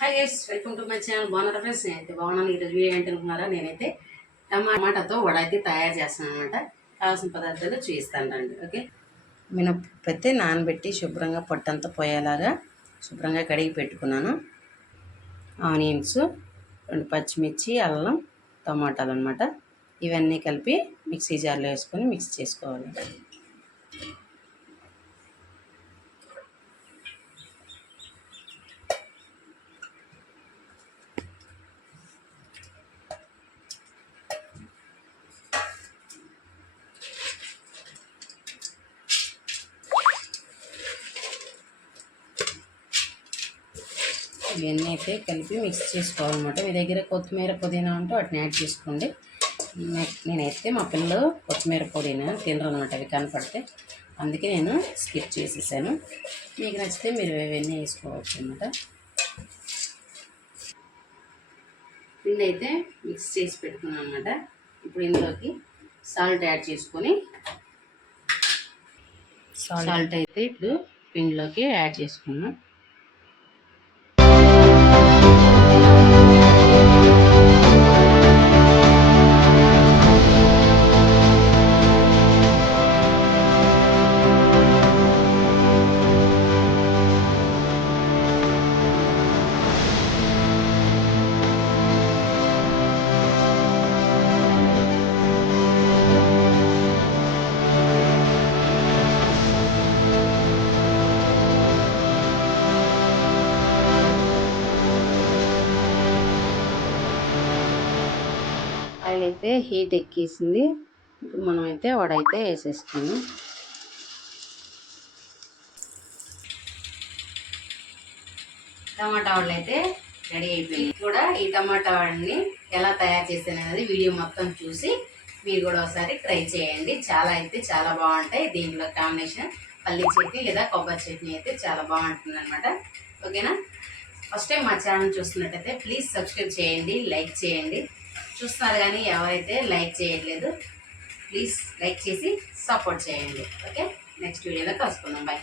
Hi guys, welcome to my channel. బాగున్నారా friends? నేనైతే బాగున్నాను. ఈరోజు వీడియో ఏంటనుకున్నారా, నేనైతే టమాటాతో వడ అయితే తయారు చేస్తాను అనమాట. కావాల్సిన పదార్థాలు చూపిస్తాను. ఓకే, మినపప్పు అయితే నానబెట్టి శుభ్రంగా పొట్టంతా పోయేలాగా శుభ్రంగా కడిగి పెట్టుకున్నాను. ఆనియన్స్, 2 పచ్చిమిర్చి, అల్లం, టమాటాలు అనమాట. ఇవన్నీ కలిపి మిక్సీ జార్లో వేసుకొని మిక్స్ చేసుకోవాలి. ఇవన్నీ అయితే కలిపి మిక్స్ చేసుకోవాలన్నమాట. మీ దగ్గర కొత్తిమీర పుదీనా ఉంటే వాటిని యాడ్ చేసుకోండి. నేనైతే మా పిల్లలు కొత్తిమీర పుదీనా తినరు అనమాట, అవి కనపడితే, అందుకే నేను స్కిప్ చేసేసాను. మీకు నచ్చితే మీరు ఇవన్నీ వేసుకోవచ్చు అనమాట. పిండి అయితే మిక్స్ చేసి పెట్టుకున్నాను అనమాట. ఇప్పుడు ఇందులోకి సాల్ట్ యాడ్ చేసుకొని సాల్ట్ అయితే ఇప్పుడు పిండిలోకి యాడ్ చేసుకున్నాం. ఆయిల్ అయితే హీట్ ఎక్కేసింది. ఇప్పుడు మనం అయితే వడ అయితే వేసేసుకున్నాం. టమాటా వడలు అయితే రెడీ అయిపోయింది. కూడా ఈ టమాటా వడని ఎలా తయారు చేస్తాను అనేది వీడియో మొత్తం చూసి మీరు కూడా ఒకసారి ట్రై చేయండి. చాలా బాగుంటాయి. దీంట్లో కాంబినేషన్ పల్లి చట్నీ లేదా కొబ్బరి చట్నీ అయితే చాలా బాగుంటుంది అనమాట. ఓకేనా? ఫస్ట్ టైం మా ఛానల్ చూస్తున్నట్టయితే ప్లీజ్ సబ్స్క్రైబ్ చేయండి, లైక్ చేయండి. చూస్తున్నారు కానీ ఎవరైతే లైక్ చేయట్లేదు, ప్లీజ్ లైక్ చేసి సపోర్ట్ చేయండి. ఓకే, నెక్స్ట్ వీడియోలో కలుసుకుందాం. బాయ్.